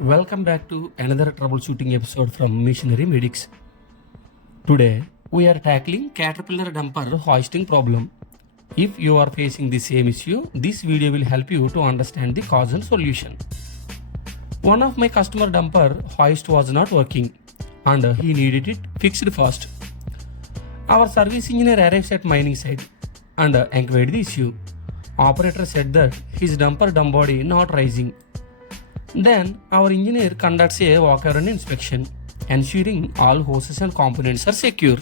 Welcome back to another troubleshooting episode from Machinery Medics. Today we are tackling caterpillar dumper hoisting problem. If you are facing the same issue, this video will help you to understand the cause and solution. One of my customer dumper hoist was not working and he needed it fixed fast. Our service engineer arrives at mining site and inquired the issue. Operator said that his dumper dump body not rising. Then our engineer conducts a walk around inspection, ensuring all hoses and components are secure.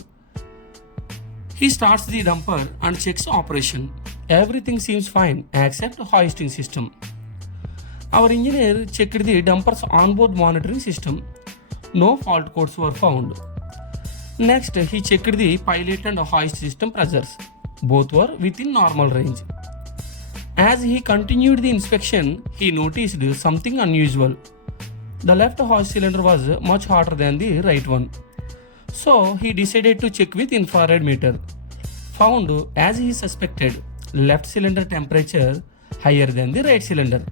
He starts the dumper and checks operation. Everything seems fine except hoisting system. Our engineer checked the dumper's onboard monitoring system. No fault codes were found. Next, he checked the pilot and hoist system pressures. Both were within normal range. As he continued the inspection, he noticed something unusual. The left hoist cylinder was much hotter than the right one. So he decided to check with infrared meter. Found, as he suspected, left cylinder temperature higher than the right cylinder.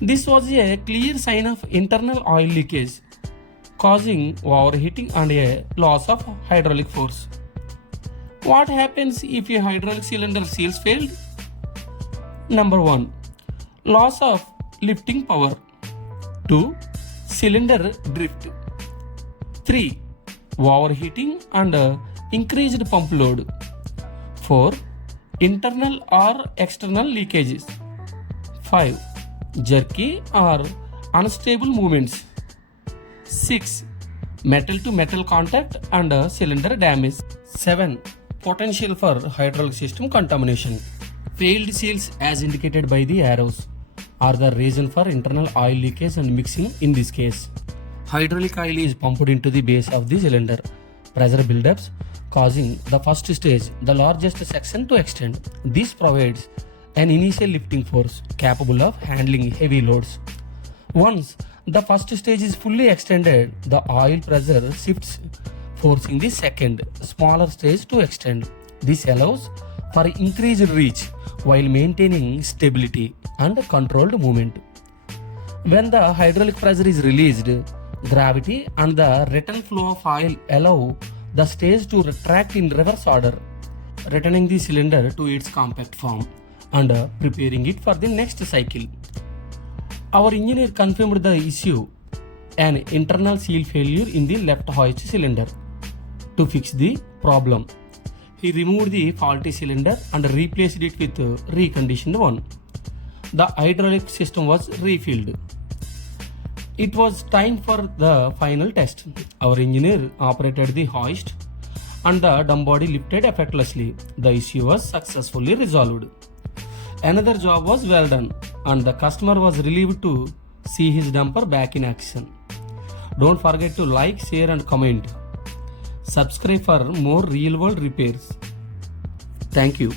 This was a clear sign of internal oil leakage, causing overheating and a loss of hydraulic force. What happens if a hydraulic cylinder seals failed? Number 1. Loss of lifting power. 2. Cylinder drift. 3. Overheating and increased pump load. 4. Internal or external leakages. 5. Jerky or unstable movements. 6. Metal to metal contact and cylinder damage. 7. Potential for hydraulic system contamination. Failed seals as indicated by the arrows are the reason for internal oil leakage and mixing in this case. Hydraulic oil is pumped into the base of the cylinder. Pressure buildups causing the first stage, the largest section to extend. This provides an initial lifting force capable of handling heavy loads. Once the first stage is fully extended, the oil pressure shifts, forcing the second, smaller stage to extend. This allows for increased reach while maintaining stability and controlled movement. When the hydraulic pressure is released, gravity and the return flow of oil allow the stage to retract in reverse order, returning the cylinder to its compact form and preparing it for the next cycle. Our engineer confirmed the issue, an internal seal failure in the left hoist cylinder. To fix the problem, he removed the faulty cylinder and replaced it with reconditioned one. The hydraulic system was refilled. It was time for the final test. Our engineer operated the hoist and the dump body lifted effortlessly. The issue was successfully resolved. Another job was well done and the customer was relieved to see his dumper back in action. Don't forget to like, share and comment. Subscribe for more real-world repairs. Thank you.